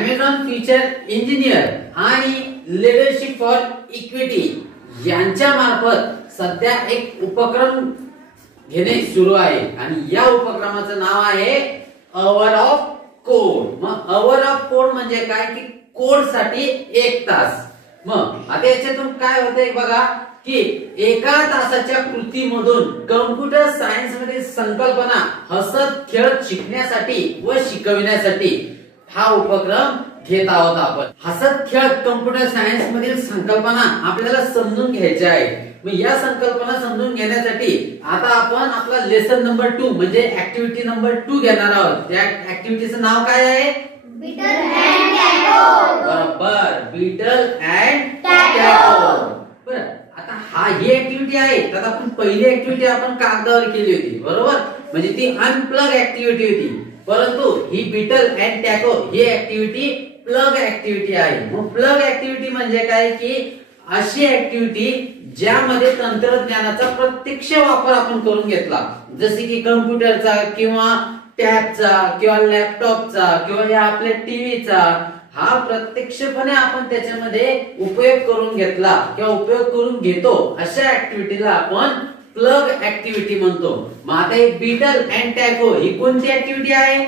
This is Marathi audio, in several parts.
अमेझॉन फ्युचर इंजिनियर आणि लीडरशिप फॉर इक्विटी यांच्या मार्फत सध्या एक उपक्रम घेणे सुरू आहे आणि या उपक्रमाचं नाव आहे अवर ऑफ कोड। मग अवर ऑफ कोड म्हणजे काय की कोड साठी 1 तास। मग आता याच्यातून काय होतंय बघा की एका तासाच्या कृतीमधून कम्प्युटर सायन्स मध्ये संकल्पना हसत खेळत शिकण्यासाठी व शिकविण्यासाठी हा उपक्रम घेत आहोत आपण। हसत खेळत कम्प्युटर सायन्स मधील संकल्पना आपल्याला समजून घ्यायच्या आहेत। मग या संकल्पना समजून घेण्यासाठी आता आपण आपला लेसन नंबर 2 म्हणजे ऍक्टिव्हिटी नंबर 2 घेणार आहोत। त्या ऍक्टिव्हिटीचं नाव काय आहे? Beetle and taco. बरोबर, बीटल अँड टॅको। बरं, आता ही ऍक्टिव्हिटी आहे तर आपण पहिली ऍक्टिव्हिटी आपण कागदावर केली होती, बरोबर, म्हणजे ती अनप्लग ऍक्टिव्हिटी होती। परंतु ही बीटल अँड टॅको ही ऍक्टिव्हिटी प्लग ऍक्टिव्हिटी आहे। मग प्लग ऍक्टिव्हिटी म्हणजे काय की अशी ऍक्टिव्हिटी ज्यामध्ये तंत्रज्ञानाचा प्रत्यक्ष वापर आपण करून घेतला, जसे की कम्प्युटरचा किंवा टॅबचा किंवा लॅपटॉपचा किंवा या आपल्या टीव्हीचा हा प्रत्यक्षपणे आपण त्याच्यामध्ये उपयोग करून घेतला किंवा उपयोग करून घेतो, अशा ऍक्टिव्हिटीला आपण प्लग ऍक्टिव्हिटी म्हणतो। मग आता हे बीटल अँड टॅको ही कोणती ऍक्टिव्हिटी आहे?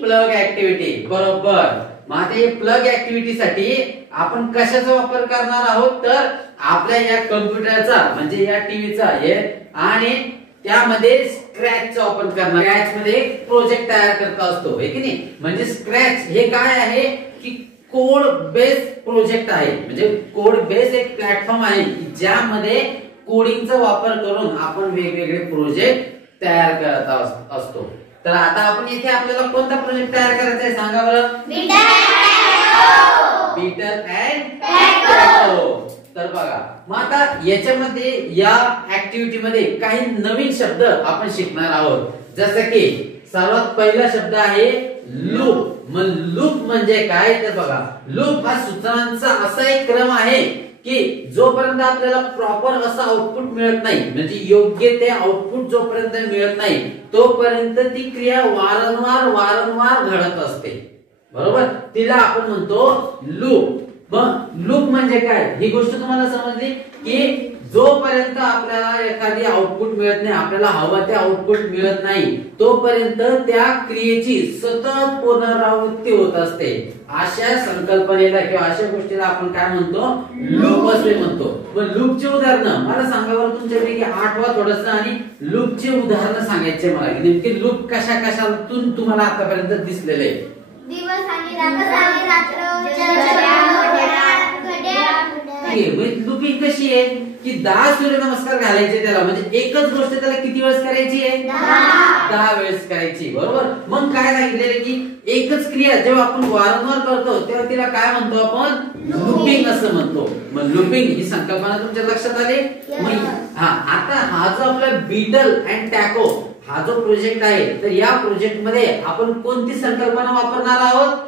प्लग ऍक्टिव्हिटी, बरोबर। मग आता हे प्लग ऍक्टिव्हिटी साठी आपण कशाचा वापर करणार आहोत तर आपल्या या कम्प्युटरचा म्हणजे या टीव्हीचा हे आणि त्यामध्ये स्क्रॅचचा वापर करणार। स्क्रॅच मध्ये एक प्रोजेक्ट तयार करत असतो, हे की नाही? म्हणजे स्क्रॅच हे काय आहे की कोड बेस्ड प्रोजेक्ट आहे, म्हणजे कोड बेस्ड एक प्लॅटफॉर्म आहे ज्यामध्ये कोडिंगचा वापर करून आपण वेगवेगळे प्रोजेक्ट तयार करत असतो। तर आता आपण इथे आपल्याला कोणता प्रोजेक्ट तयार करायचा आहे सांगा बरं? Beetle and taco. तर बघा, मग आता याच्यामध्ये या ऍक्टिव्हिटी मध्ये काही नवीन शब्द आपण शिकणार आहोत, जसं की सर्वात पहिला शब्द आहे लूप। मग लूप म्हणजे काय तर बघा, लूप हा सूचनांचा असा एक क्रम आहे की जोपर्यंत आपल्याला प्रॉपर असं आउटपुट मिळत नाही, म्हणजे योग्य ते आउटपुट जोपर्यंत मिळत नाही तोपर्यंत ती क्रिया वारंवार घडत असते, बरोबर, तिला आपण म्हणतो लूप। मग लूप म्हणजे काय ही गोष्ट तुम्हाला समजली की जोपर्यंत आपल्याला एखादी आउटपुट मिळत नाही, आपल्याला हवं ते आउटपुट मिळत नाही तोपर्यंत त्या क्रियेची सतत पुनरावृत्ती होत असते। अशा संकल्पनेला किंवा अशा गोष्टीला आपण काय म्हणतो? लूप असे म्हणतो। मग लूपचे उदाहरण मला सांगा बरं, तुमच्यापैकी आठवा थोडंसं आणि लूपचे उदाहरण सांगायचे मला की नेमके लूप कशा कशातून तुम्हाला आतापर्यंत दिसलेले? दिवस आणि रात्र, लुपिंग कशी आहे की 10 सूर्यनमस्कार घालायचे त्याला, म्हणजे एकच गोष्ट त्याला किती वेळेस करायची आहे? 10 वेळेस करायची, बरोबर। मग काय सांगितलेलं की एकच क्रिया जेव्हा आपण वारंवार करतो तेव्हा तिला काय म्हणतो आपण? लुपिंग असं म्हणतो। मग लुपिंग ही संकल्पना तुमच्या लक्षात आली? आता हा जो आपला बीटल अँड टॅको हा जो प्रोजेक्ट आहे तर या प्रोजेक्ट मध्ये आपण कोणती संकल्पना वापरणार आहोत?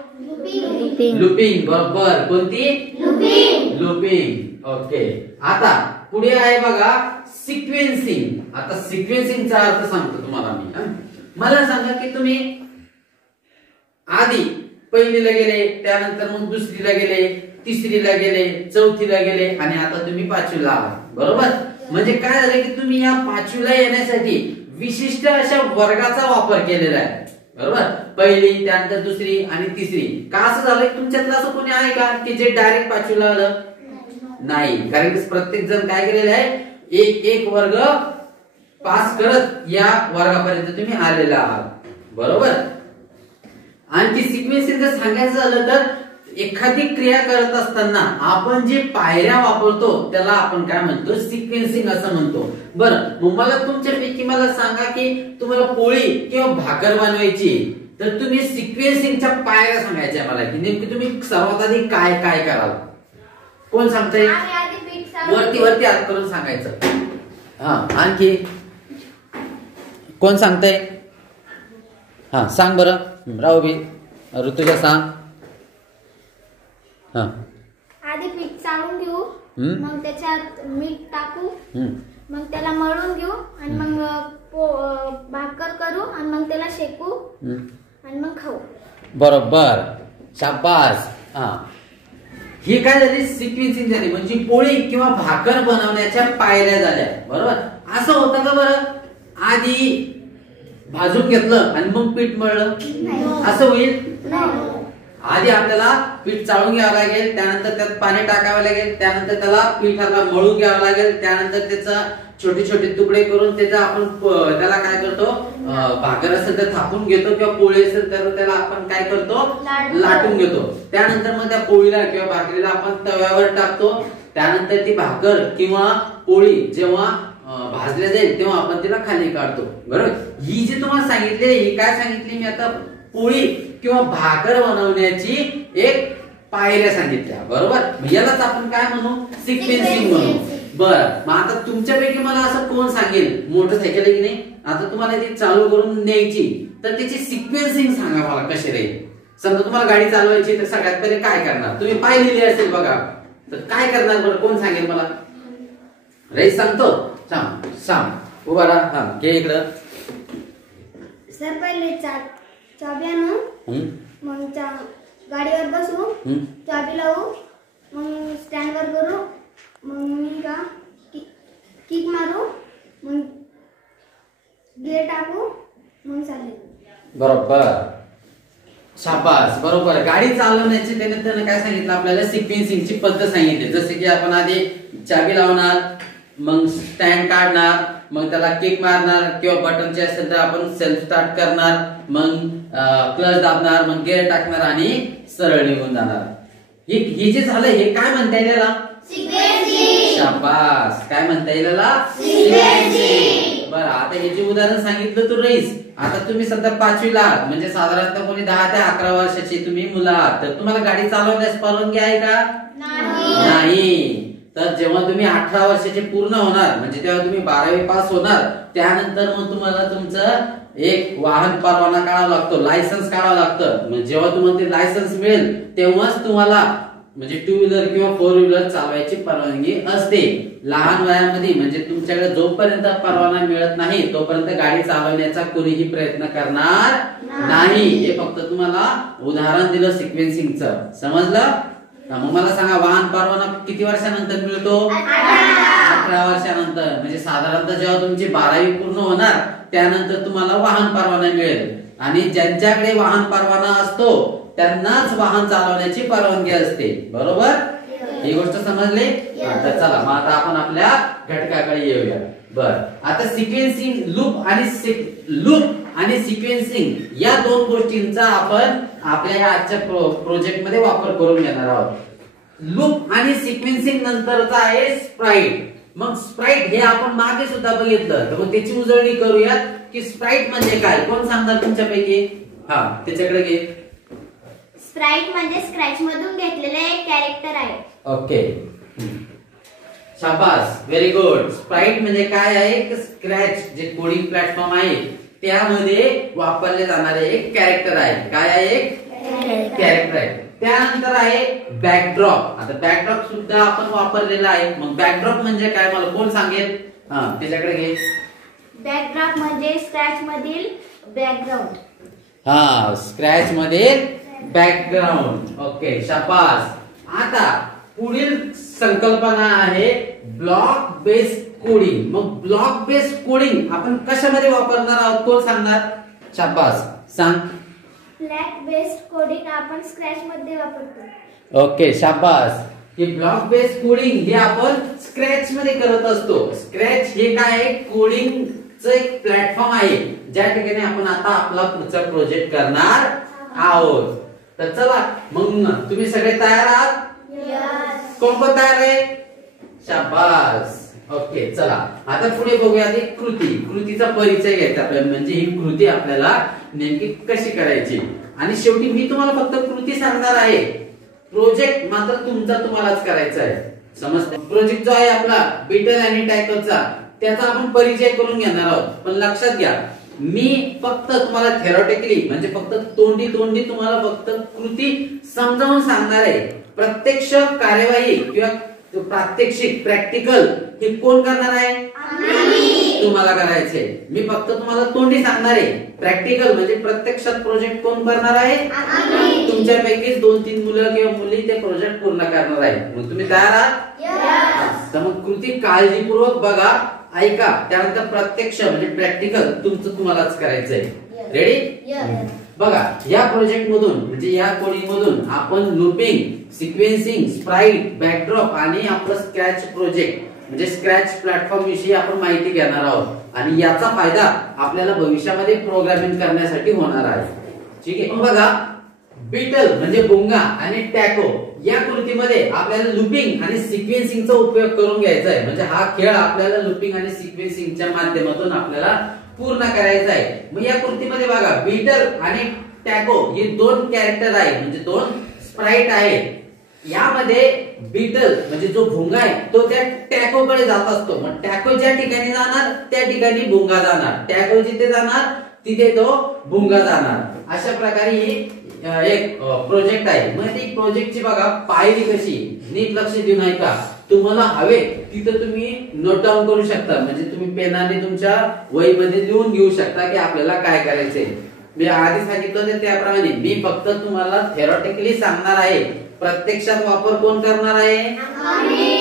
लुपिंग, बरोबर। कोणती? Looping, okay. आता पुढे आहे बघा सिक्वेन्सिंग। आता सिक्वेन्सिंगचा अर्थ सांगतो तुम्हाला मी। मला सांगा की तुम्ही आधी पहिलीला गेले, त्यानंतर मग दुसरीला गेले, तिसरीला गेले, चौथीला गेले आणि आता तुम्ही 5वीला आलात, बरोबर। म्हणजे काय झालं की तुम्ही या 5वीला येण्यासाठी विशिष्ट अशा वर्गाचा वापर केलेला आहे, बरोबर। पहिली, त्यानंतर दुसरी आणि तिसरी। का असं झालं? तुमच्यातलं असं कोणी आहे का की जे डायरेक्ट 5वीला आलं? नाही, कारण की प्रत्येक जण काय केलेलं आहे एक वर्ग पास करत या वर्गापर्यंत तुम्ही आलेला आहात, बरोबर। आणखी सिक्वेन्सिंग जर सांगायचं झालं तर एखादी क्रिया करत असताना आपण जे पायऱ्या वापरतो त्याला आपण काय म्हणतो? सिक्वेन्सिंग असं म्हणतो। बरं, मग मला तुमच्यापैकी मला सांगा की तुम्हाला पोळी किंवा भाकर बनवायची तर तुम्ही सिक्वेन्सिंगच्या पायऱ्या सांगायच्या मला की नेमकी तुम्ही सर्वात आधी काय काय कराल? कोण सांगताय? वरती हात करून सांगायचं। आणखी कोण सांगताय? सांग बरं, राहुबी, ऋतुजा सांग। आधी पीठ चाळून घेऊ, मग त्याच्यात मीठ टाकू, मग त्याला मळून घेऊ आणि मग भाकर करू आणि मग त्याला शेकू आणि मग खाऊ। बरोबर, शाबास. हा, ही काय झाली, सिक्वेन्सिंग झाली. म्हणजे पोळी किंवा भाकर बनवण्याच्या पायऱ्या झाल्या. बरोबर. असं होतं का बरं, आधी भाजून घेतलं आणि मग पीठ मळलं, असं होईल? आधी आपल्याला पीठ चाळून घ्यावं लागेल, त्यानंतर त्यात पाणी टाकावं लागेल, त्यानंतर त्याला पीठाला मळून घ्यावं लागेल, त्यानंतर त्याचा छोटे छोटे तुकडे करून त्याचा आपण त्याला काय करतो, भाकर असेल तर थापून घेतो किंवा पोळी असेल तर त्याला आपण काय करतो, लाटून घेतो. त्यानंतर मग त्या पोळीला किंवा भाकरीला आपण तव्यावर टाकतो. त्यानंतर ती भाकर किंवा पोळी जेव्हा भाजल्या जाईल तेव्हा आपण तिला खाली काढतो. बरोबर. ही जी तुम्हाला सांगितली, ही काय सांगितली मी आता, पोळी किंवा भाकर बनवण्याची एक पायऱ्या सांगितल्या. बरोबर. यालाच आपण काय म्हणू, सिक्वेन्सिंग म्हणू. बर, मग आता तुमच्यापैकी मला असं कोण सांगेल, मोटरसायकल आहे की नाही, आता तुम्हाला ती चालू करून न्यायची, तर त्याची सिक्वेन्सिंग सांगा मला कशी राहील. समजा तुम्हाला गाडी चालवायची, तर सगळ्यात पहिले काय करणार, तुम्ही पाहिलेली असेल बघा, तर काय करणार बरं, कोण सांगेल मला? रईस सांगतो. सांग उभा राहा. हा, घे इकडं. सर पहिले चाबी आणू, मग गाडीवर बसू, चाबी लावू, मग स्टँडवर करू, मग मी का किक मारू, मग गिअर टाकू, मग चालेल. बरोबर, शाबास. बरोबर. गाडी चालवण्याची त्याने काय सांगितलं आपल्याला, सिक्वेन्सिंगची पद्धत सांगितली. जसे की आपण आधी चाबी लावणार, मग स्टँड काढणार, मग त्याला किक मारणार किंवा बटनचे असेल तर आपण सेल्फ स्टार्ट करणार, मग क्लच दाबणार, मग गिअर टाकणार आणि सरळ निघून जाणार. हे जे झालं हे काय म्हणता येईल याला, सिक्वेन्सिंग. शाबास. काय म्हणता येईल याला, सिक्वेन्सिंग. बरं, आता हे जे उदाहरण सांगितलं तू रईस, आता तुम्ही सध्या 5वीला आहात, म्हणजे साधारणतः कोणी 10 ते 11 वर्षाची तुम्ही मुलं आहात, तर तुम्हाला गाडी चालवण्यास परवानगी आहे का? नाही. तर जेव्हा तुम्ही 18 वर्षाचे पूर्ण होणार, म्हणजे तेव्हा तुम्ही 12वी पास होणार, त्यानंतर मग तुम्हाला तुमचं एक वाहन परवाना काढावा लागतो, लायसन्स काढावं लागतं. म्हणजे जेव्हा तुम्हाला ते लायसन्स मिळेल तेव्हाच तुम्हाला म्हणजे 2 व्हीलर किंवा 4 व्हीलर चालवायची परवानगी असते. लहान वयामध्ये म्हणजे तुमच्याकडे जोपर्यंत परवाना मिळत नाही तोपर्यंत गाडी चालवण्याचा कोणीही प्रयत्न करणार नाही. हे फक्त तुम्हाला उदाहरण दिलं सिक्वेन्सिंगचं. समजलं? मग मला सांगा, वाहन परवाना किती वर्षानंतर मिळतो? 18 वर्षानंतर. म्हणजे साधारणतः जेव्हा तुमची 12वी पूर्ण होणार त्यानंतर तुम्हाला वाहन परवाना मिळेल. आणि ज्यांच्याकडे वाहन परवाना असतो त्यांनाच वाहन चालवण्याची परवानगी असते. बरोबर. ही गोष्ट समजली? तर चला मग आता आपण आपल्या घटकाकडे येऊया. बर, आता सिक्वेन्सिंग, लूप आणि सिक्वेन्सिंग या दोन गोष्टींचा आपण आपल्या आजच्या प्रोजेक्ट मध्ये वापर करून घेणार आहोत. लूप आणि सिक्वेन्सिंग नंतरचा आहे स्प्राइट. मग स्प्राइट हे आपण मागे सुद्धा बघितलं, तर मग त्याची उजळणी करूयात की स्प्राइट म्हणजे काय. कोण सांगणार तुमच्यापैकी? हा, त्याच्याकडे घे. स्प्राइट म्हणजे स्क्रॅच मधून घेतलेले एक कॅरेक्टर आहे. ओके, शाबास, व्हेरी गुड. स्प्राइट म्हणजे काय आहे? स्क्रॅच जे कोडिंग प्लॅटफॉर्म आहे त्यामध्ये वापरले जाणारे एक कॅरेक्टर आहे. काय आहे? कॅरेक्टर आहे. त्यानंतर आहे बॅकड्रॉप. आता बॅकड्रॉप सुद्धा आपण वापरलेला आहे. मग बॅकड्रॉप म्हणजे काय मला कोण सांगेल? हा, त्याच्याकडे घे. बॅकड्रॉप म्हणजे स्क्रॅच मधील बॅकग्राऊंड. हा, स्क्रॅच मध्ये बॅकग्राऊंड. ओके, शाबास. आता पुढील संकल्पना आहे ब्लॉक बेस्ड कोडिंग. मग ब्लॉक बेस्ड कोडिंग आपण कशामध्ये वापरणार आहोत? कोण सांगणार? शाबास, सांग. ब्लॉक बेस्ड कोडिंग आपण स्क्रॅच मध्ये वापरतो. ओके, शाबास. हे ब्लॉक बेस्ड कोडिंग हे आपण स्क्रॅच मध्ये करत असतो. स्क्रॅच हे काय आहे? कोडिंगचं एक प्लॅटफॉर्म आहे ज्या ठिकाणी आपण आता आपला पुढचा प्रोजेक्ट करणार आहोत. तर चला मग तुम्ही सगळे तयार आहात? कोण कोण तयार आहे? शाबास. ओके, चला आता पुढे बघूया कृतीचा परिचय घ्यायचा आपल्याला. म्हणजे ही कृती आपल्याला नेमकी कशी करायची. आणि शेवटी मी तुम्हाला फक्त कृती सांगणार आहे. प्रोजेक्ट मात्र तुम्हालाच करायचा आहे. समजतं? प्रोजेक्ट जो आहे आपला बीटल आणि टॅकलचा त्याचा आपण परिचय करून घेणार आहोत. पण लक्षात घ्या, मी फक्त तुम्हाला थेरॉटिकली म्हणजे फक्त तोंडी तुम्हाला फक्त कृती समजावून सांगणार आहे. प्रत्यक्ष कार्यवाही किंवा प्रात्यक्षिक प्रॅक्टिकल हे कोण करणार आहे? तुम्हाला करायचे. मी फक्त तुम्हाला तोंडी सांगणार आहे. प्रॅक्टिकल म्हणजे प्रत्यक्षात प्रोजेक्ट कोण करणार आहे? तुमच्यापैकी 2-3 मुलं किंवा मुली ते प्रोजेक्ट पूर्ण करणार आहे. मग तुम्ही तयार आहात? तर मग कृती काळजीपूर्वक बघा, ऐका, त्यानंतर प्रत्यक्ष म्हणजे प्रॅक्टिकल तुमचं तुम्हालाच करायचंय. रेडी? बघा, या प्रोजेक्ट मधून म्हणजे या कोडिंग मधून आपण लूपिंग, सिक्वेन्सिंग, स्प्राइट, बॅकड्रॉप आणि आपलं स्क्रॅच प्रोजेक्ट म्हणजे स्क्रॅच प्लॅटफॉर्म विषयी आपण माहिती घेणार आहोत. आणि याचा फायदा आपल्याला भविष्यामध्ये प्रोग्रामिंग करण्यासाठी होणार आहे. ठीक आहे? बघा, बीटल म्हणजे भुंगा आणि टॅको या कृतीमध्ये आपल्याला लूपिंग आणि सिक्वेन्सिंगचा उपयोग करून घ्यायचा आहे. म्हणजे हा खेळ आपल्याला लूपिंग आणि सिक्वेन्सिंगच्या माध्यमातून आपल्याला पूर्ण करायचा आहे. मग या कृतीमध्ये बघा, बीटल आणि टॅको हे 2 कॅरेक्टर आहे म्हणजे 2 स्प्राइट आहे. यामध्ये बीटल म्हणजे जो भुंगा आहे तो त्या टॅकोकडे जात असतो. मग टॅको ज्या ठिकाणी जाणार त्या ठिकाणी भुंगा जाणार, टॅको जिथे जाणार तिथे तो भुंगा जाणार. अशा प्रकारे ही एक प्रोजेक्ट आहे. मग ती प्रोजेक्टची बघा पायरी कशी, नीट लक्ष देऊन ऐका. तुम्हाला हवे तिथं तुम्ही नोट डाऊन करू शकता. म्हणजे तुम्ही पेनाने तुमच्या वहीमध्ये लिहून घेऊ शकता की आपल्याला काय करायचंय. मी आधी सांगितलं त्याप्रमाणे मी फक्त तुम्हाला थेरॉटिकली सांगणार आहे. प्रत्यक्षात वापर कोण करणार आहे?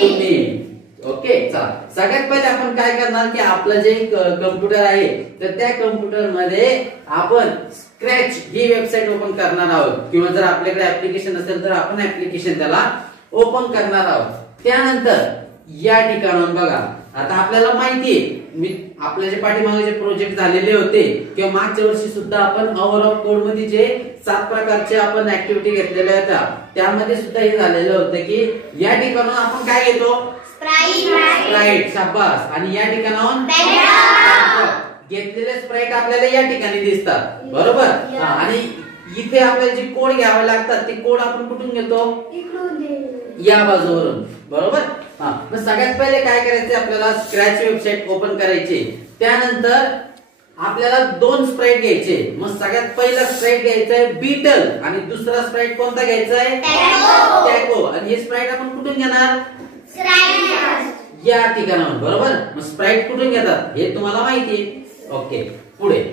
तुम्ही. ओके, चला. सगळ्यात पहिले आपण काय करणार की आपलं जे कम्प्युटर आहे तर त्या कम्प्युटर मध्ये आपण स्क्रॅच ही वेबसाईट ओपन करणार आहोत. किंवा जर आपल्याकडे ऍप्लिकेशन असेल तर आपण ऍप्लिकेशन त्याला ओपन करणार आहोत. त्यानंतर या ठिकाणाहून बघा, आता आपल्याला माहितीये आपल्या जे पाठीमागे जे प्रोजेक्ट झालेले होते किंवा मागच्या वर्षी सुद्धा आपण अवर ऑफ कोड मध्ये जे 7 प्रकारचे आपण ऍक्टिव्हिटी घेतलेल्या होत्या त्यामध्ये सुद्धा हे झालेलं होतं की या ठिकाणाहून आपण काय घेतो? स्प्राइट. शाबास. आणि या ठिकाणाहून घेतलेले स्प्राइट आपल्याला या ठिकाणी दिसतात. बरोबर? आणि इथे आपल्याला जे कोड घ्यावे लागतात ते कोड आपण कुठून घेतो? या बाजूवरून. बरोबर? मग सगळ्यात पहिले काय करायचे आपल्याला? स्क्रॅच वेबसाईट ओपन करायची. त्यानंतर आपल्याला 2 स्प्राइट घ्यायचे. मग सगळ्यात पहिला स्प्राइट घ्यायचा आहे बीटल आणि दुसरा स्प्राइट कोणता घ्यायचा आहे? टॅको. आणि हे स्प्राइट आपण कुठून घेणार? या ठिकाणाहून. बरोबर? मग स्प्राइट कुठून घेतात हे तुम्हाला माहिती आहे. ओके, पुढे.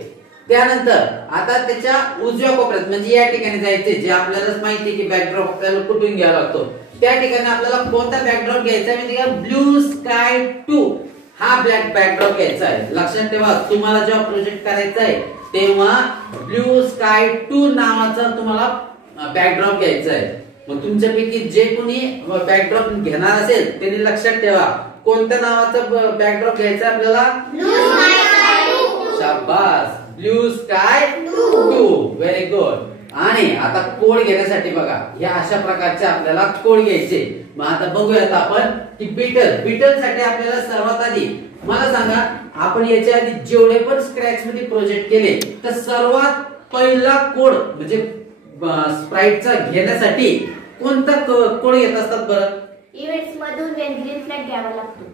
त्यानंतर आता त्याच्या उजव्या कोपऱ्यात म्हणजे या ठिकाणी जायचे, जे आपल्याला माहिती आहे की बॅकड्रॉप आपल्याला कुठून घ्यावा लागतो. त्या ठिकाणी आपल्याला कोणता बॅकड्रॉप घ्यायचा आहे म्हणजे ब्लू स्काय 2 हा ब्लॅक बॅकड्रॉप घ्यायचा आहे. लक्षात ठेवा, तुम्हाला जेव्हा प्रोजेक्ट करायचा आहे तेव्हा ब्लू स्काय 2 नावाचा तुम्हाला बॅकड्रॉप घ्यायचा आहे. मग तुमच्यापैकी जे कोणी बॅकड्रॉप घेणार असेल त्यांनी लक्षात ठेवा कोणत्या नावाचा बॅकड्रॉप घ्यायचा आपल्याला? शाबास, ब्लू स्काय 2. Very good. आणि आता कोड घेण्यासाठी बघा, या अशा प्रकारचे आपल्याला कोड घ्यायचे. मग आता बघूयात आपण की बीटल साठी आपल्याला सर्वात आधी मला सांगा, आपण याच्या आधी जेवढे पण स्क्रॅच मध्ये प्रोजेक्ट केले तर सर्वात पहिला कोड म्हणजे स्प्राइटचा घेण्यासाठी कोणता कोड घेत असतात बरं? इव्हेंट्स मधून ग्रीन फ्लॅग घ्यावा लागतो.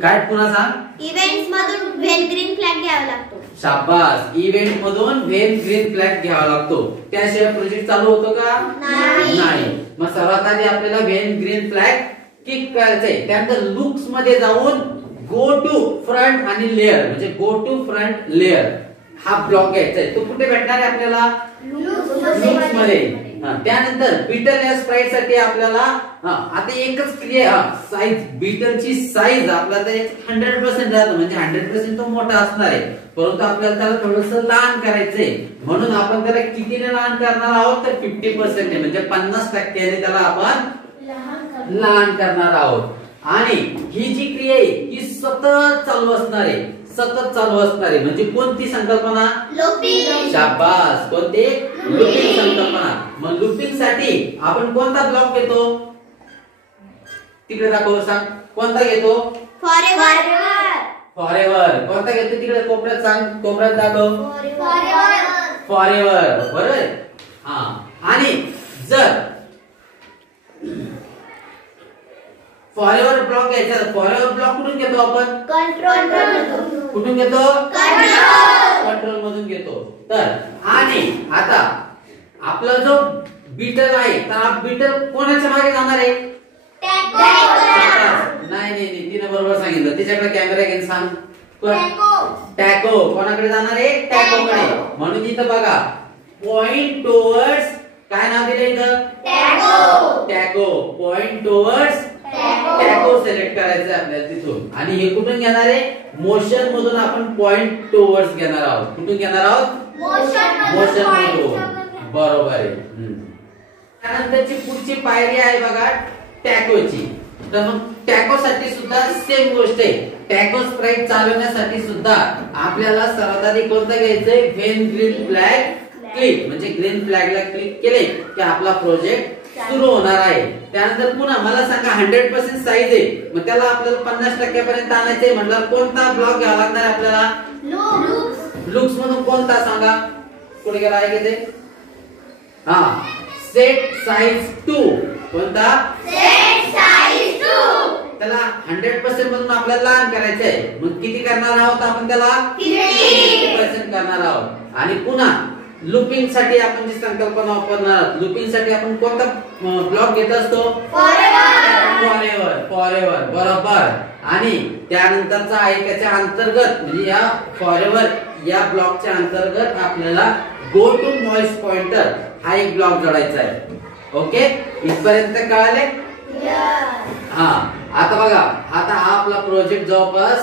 काय पुन्हा सांग? इव्हेंट्स मधून ग्रीन फ्लॅग घ्यावा लागतो. शाबास. इव्हेंट मधून ग्रीन फ्लॅग घ्यावा लागतो. त्याशिवाय प्रोजेक्ट चालू होतो का? नाही. मग सर्वात आधी आपल्याला ग्रीन फ्लॅग किक करायचंय. त्यानंतर लुक्स मध्ये जाऊन गो टू फ्रंट आणि लेअर म्हणजे गो टू फ्रंट लेअर हा ब्लॉक घ्यायचा आहे. तो कुठे भेटणार आहे आपल्याला? लुक्स मध्ये. त्यानंतर बीटल या स्प्राइट साठी आपल्याला आता एकच क्रिया साईज बीटलची साईज आपल्याला 100% राहतं म्हणजे 100% तो मोठा असणार आहे, परंतु आपल्याला त्याला थोडंसं लहान करायचंय. म्हणून आपण त्याला कितीने लहान करणार आहोत तर 50% म्हणजे 50% त्याला आपण लहान करणार आहोत. आणि ही जी क्रिया आहे ही सतत चालू असणार आहे. म्हणजे कोणती संकल्पना? लूपिंग. शाबास. कोणती? लूपिंग संकल्पना. मग लूपिंग साठी आपण कोणता ब्लॉक घेतो? तिकडे दाखव, सांग कोणता घेतो? फॉरएव्हर. कोणता घेतो तिकडे कोपऱ्यात सांग, कोपऱ्यात दाखव. फॉरएव्हर. बरोबर. आणि जर फॉरएव्हर ब्लॉक घ्यायचा, फॉरएव्हर ब्लॉक कुठून घेतो आपण? कुठून घेतो? कंट्रोल मधून घेतो. तर आणि आता आपला जो बीटल आहे तर बीटल कोणाच्या मागे जाणार आहे? नाही, तिने बरोबर सांगितलं. तिच्याकडे कॅमेरा घेऊन सांग. टॅको कोणाकडे जाणार आहे? टॅकोकडे. म्हणून इथं बघा पॉइंट टुवर्ड्स काय नाव दिलं इथं? Taco. Point towards taco select करायचं आपल्याला तिथून. आणि हे कुठून घेणार आहे? मोशन मधून आपण पॉइंट टुवर्ड्स घेणार आहोत. कुठून घेणार आहोत? मोशन मधून. बरोबर आहे. त्यानंतरची पुढची पायरी आहे बघा टॅकोची. तर मग टॅको साठी सुद्धा सेम गोष्ट आहे. टॅको स्प्राइट चालवण्यासाठी सुद्धा आपल्याला सर्वात आधी कोणतं घ्यायचंय? When green flag click. म्हणजे ग्रीन फ्लॅगला क्लिक केले की आपला प्रोजेक्ट सुरू होणार आहे. त्यानंतर पुन्हा मला सांगा 100% साईज आहे, मग त्याला आपल्याला 50% पर्यंत आणायचंय म्हटलं कोणता ब्लॉक घ्यावा लागणार आपल्याला? लुक्स मधून कोणता सांगा? कुठे गेला आहे की ते? हा, सेट साइज 2. कोणता? Set size 2. त्याला 100% मधून आपल्याला लहान करायचं आहे. मग किती करणार आहोत आपण त्याला? 50% करणार आहोत. आणि पुन्हा लूपिंग साठी आपण जी संकल्पना वापरणार आहोत, लूपिंग साठी आपण कोणता ब्लॉक घेत असतो? फॉरएव्हर. बरोबर. आणि त्यानंतरचा आहे त्याच्या अंतर्गत म्हणजे या फॉरएव्हर या ब्लॉकच्या अंतर्गत आपल्याला गो टू नॉइज पॉइंटर हा एक ब्लॉक जोडायचा आहे. ओके, इथपर्यंत कळाले? हा. आता बघा, आता हा आपला प्रोजेक्ट जवळपास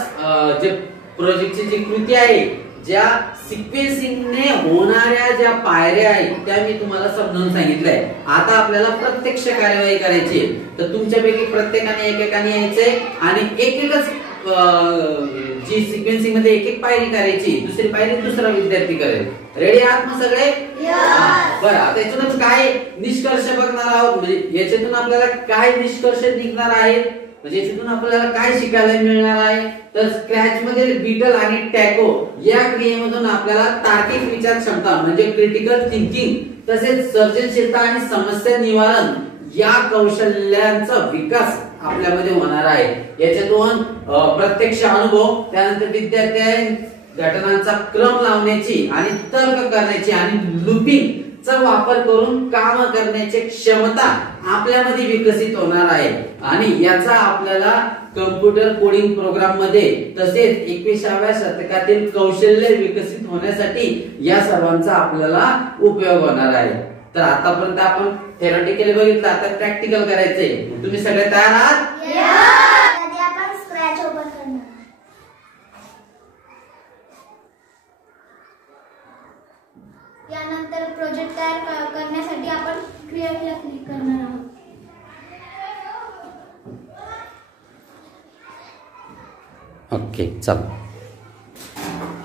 जे प्रोजेक्टची जी कृती आहे, ज्या सिक्वेन्सिंगने होणाऱ्या ज्या पायऱ्या आहेत त्या मी तुम्हाला समजावून सांगितलंय. आता आपल्याला प्रत्यक्ष कार्यवाही करायची. तर तुमच्यापैकी प्रत्येकाने एकेकाने यायचंय आणि एकच जी सिक्वेन्सिंग मध्ये एक पायरी करायची. दुसरी पायरी दुसरा विद्यार्थी करेल. रेडी आहात मग सगळे? बरं. आता याच्यातून काय निष्कर्ष बघणार आहोत? म्हणजे याच्यातून आपल्याला काय निष्कर्ष निघणार आहेत? म्हणजे याच्यातून आपल्याला काय शिकायला मिळणार आहे? तर स्क्रॅच मध्ये बीटल आणि टॅको या क्रियेमधून आपल्याला तार्किक विचार क्षमता म्हणजे क्रिटिकल थिंकिंग, तसेच सर्जनशीलता आणि समस्या निवारण या कौशल्यांचा विकास आपल्यामध्ये होणार आहे. याच्यातून प्रत्यक्ष अनुभव, त्यानंतर विद्यार्थी घटनांचा क्रम लावण्याची आणि तर्क करण्याची आणि लूपिंग चा वापर करून काम करण्याची क्षमता आपल्यामध्ये विकसित होणार आहे. आणि याचा आपल्याला कम्प्युटर कोडिंग प्रोग्राम मध्ये तसेच 21व्या शतकातील कौशल्य विकसित होण्यासाठी या सर्वांचा आपल्याला उपयोग होणार आहे. तर आतापर्यंत आपण थेरॉटिकली बघितलं, आता प्रॅक्टिकल करायचंय. तुम्ही सगळे तयार आहात? आधी आपण स्क्रॅच ओपन करणार. यानंतर प्रोजेक्ट तयार करण्यासाठी आपण क्रिएटला क्लिक करणार आहोत. ओके, चल.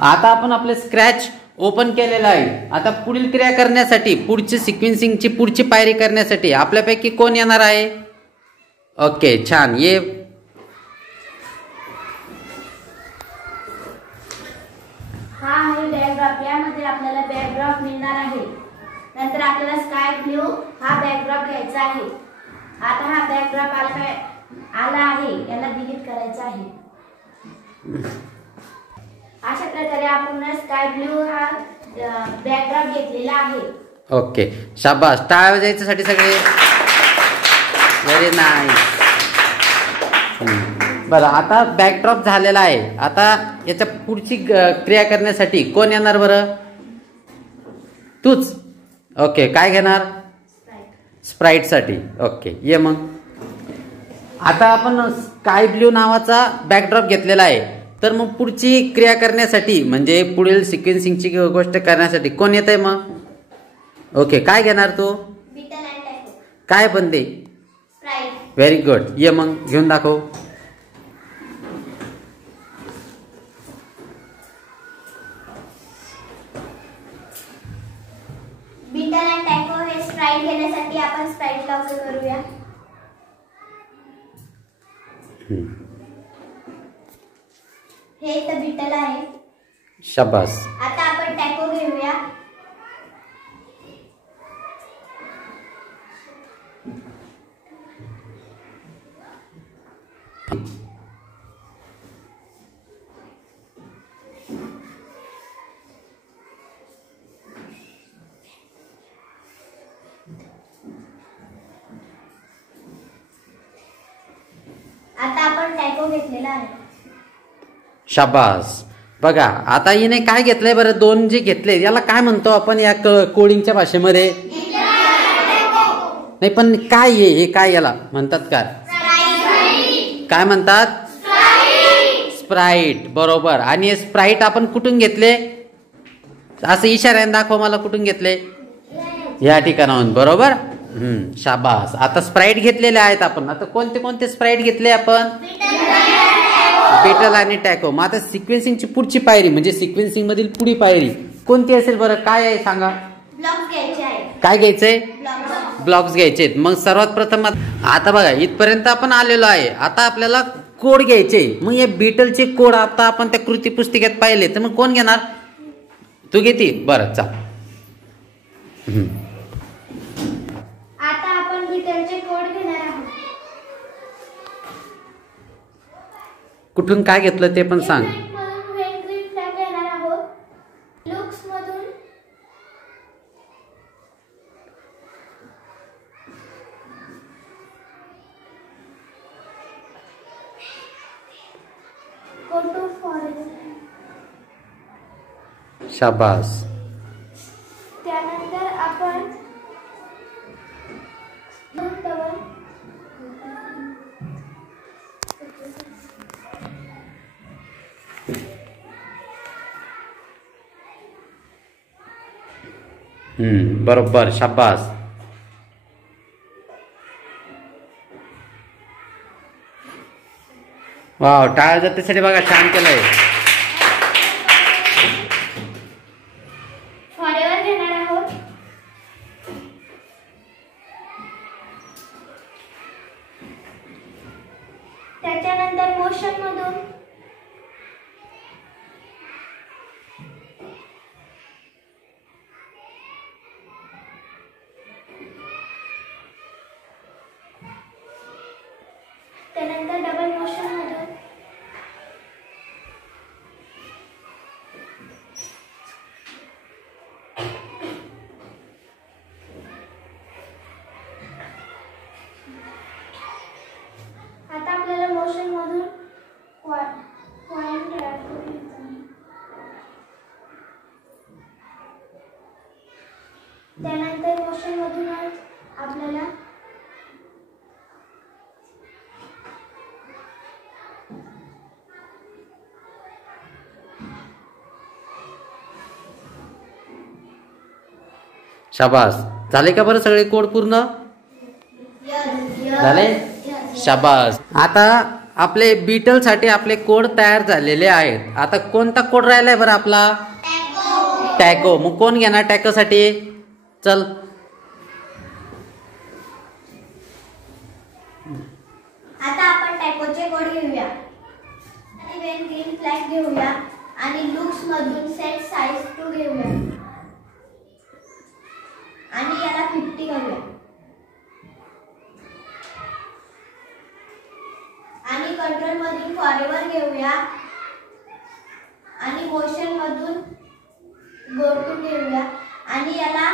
आता आपण आपले स्क्रॅच ओपन केलेला आहे. आता पुढील क्रिया करण्यासाठी, पुढची सिक्वेन्सिंगची पुढची पायरी करण्यासाठी आपल्यापैकी कोण येणार आहे? ओके, छान. ये हा आहे बॅकड्रॉप. यामध्ये आपल्याला बॅकड्रॉप मिळणार आहे. नंतर आपल्याला स्काय ब्लू हा बॅकड्रॉप घ्यायचा आहे. आता हा बॅकड्रॉप आला आहे, याला डिलीट करायचा आहे. अशा प्रकारे आपण स्काय ब्लू हा बॅकड्रॉप घेतलेला आहे. ओके, शाबास. टाळ्या वाजवायच्यासाठी सगळे. Very nice. बरं, आता बॅकड्रॉप झालेला आहे. आता याच्या पुढची क्रिया करण्यासाठी कोण येणार बरं? तूच. ओके, काय घेणार? स्प्राइट साठी. ओके, ये मग. आता आपण स्काय ब्लू नावाचा बॅकड्रॉप घेतलेला आहे. तर मग पुढची क्रिया करण्यासाठी म्हणजे पुढील सिक्वेन्सिंगची गोष्ट करण्यासाठी कोण येत आहे मग? ओके, काय घेणार तू? काय पण ते? Very good. ये मग घेऊन दाखव. बीटल आणि टॅको हे स्प्राइट घेण्यासाठी आपण स्प्राइट लॉक करूया. हे इथं बीटल आहे. शाबास. आता आपण टॅको घेऊया. आता आपण टॅको घेतलेला आहे. शाबास. बघा आता हिने काय घेतलंय बरं, दोन जे घेतले याला काय म्हणतो आपण या कोडिंगच्या भाषेमध्ये? नाही पण काय हे काय याला म्हणतात काय म्हणतात? स्प्राईट. बरोबर. आणि स्प्राईट आपण कुठून घेतले? असं इशाऱ्याने दाखव मला, कुठून घेतले? या ठिकाणाहून. बरोबर. शाबास. आता स्प्राईट घेतलेले आहेत आपण. आता कोणते कोणते स्प्राईट घेतले आपण? बीटल आणि टॅको. मग आता सिक्वेन्सिंगची पुढची पायरी म्हणजे सिक्वेन्सिंग मधील पुढी पायरी कोणती असेल बरं? काय आहे सांगा? काय घ्यायचंय? ब्लॉक्स घ्यायचे. मग सर्वात प्रथम आता बघा इथपर्यंत आपण आलेलो आहे. आता आपल्याला कोड घ्यायचे. मग या बीटलचे कोड आता आपण त्या कृती पुस्तिकेत पाहिले, तर मग कोण घेणार? तू घेते? बरं चाल. आता आपण बीटलचे कोड घेणार आहोत. कुठून काय घेतलं ते पण सांग. घेणार आहोत. लुक्स मधून go to foreign. शाबास. त्यानंतर आपण बरोबर. शाबास. वाव. टाळ्या जर त्यासाठी बघा छान केलंय. फॉरेवर घेणार आहोत. त्याच्यानंतर मोशन मधून त्यानंतर डबल मोशन मधून आता आपल्याला मोशन मधून पॉइंट तयार करायचा आहे. त्यानंतर मोशन मधूनच आपल्याला शाबास. झाले का बरं सगळे कोड पूर्ण झाले? शाबास. आता आपले बीटल साठी आपले कोड तयार झालेले आहेत. आता कोणता कोड राहिलाय बरं आपला? टॅको. मग कोण घेणार टॅको साठी? चल. आता आपण टॅकोचे कोड घेऊया आणि वेन ग्रीन फ्लॅग घेऊया आणि लुक्स मधून सेट साइज 2 घेऊया आणि याला 50 करूया आणि कंट्रोल मधून फॉरवर्ड घेऊया आणि मोशन मधून गो टू घेऊया आणि याला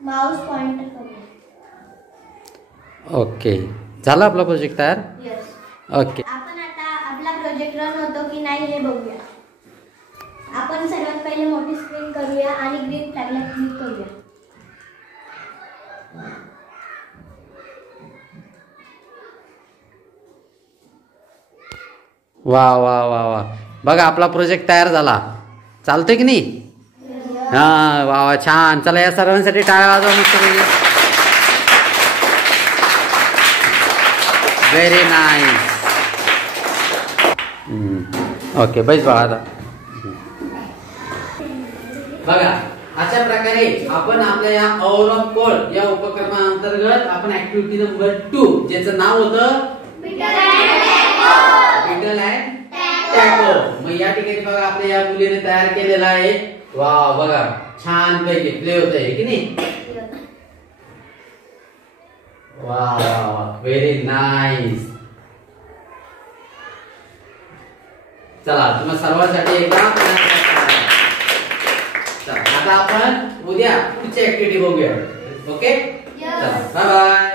माउस पॉइंटर करूया. ओके. झाला आपला प्रोजेक्ट तयार? यस. ओके. आपण आता आपला प्रोजेक्ट रन होतो की नाही हे बघूया. आपण सर्वात पहिले मोठी स्क्रीन करूया आणि ग्रीन फ्लॅगला क्लिक करूया. वा वा वा वा. बघा आपला प्रोजेक्ट तयार झाला. चालतोय की नाही? हा. वा वा. छान. चला या सर्वांसाठी टाळ्या वाजवा मस्त. Very nice. ओके. बैस बाळा आता. बघा अशा प्रकारे आपण आपल्या या अवर ऑफ कोड या उपक्रमाअंतर्गत आपण ऍक्टिव्हिटी नंबर 2 ज्याचं नाव होतं बीटल अँड टॅको. मग या ठिकाणी बघा आपल्या या मुलीने तयार केलेला आहे. वा. बघा छान पैकी प्ले होत आहे की नाही? वा वा. Very nice. चला तुम्हाला सर्वांसाठी एकदा आता आपण उद्या पुढची ऍक्टिव्हिटी बघूया. ओके. चला बाय बाय.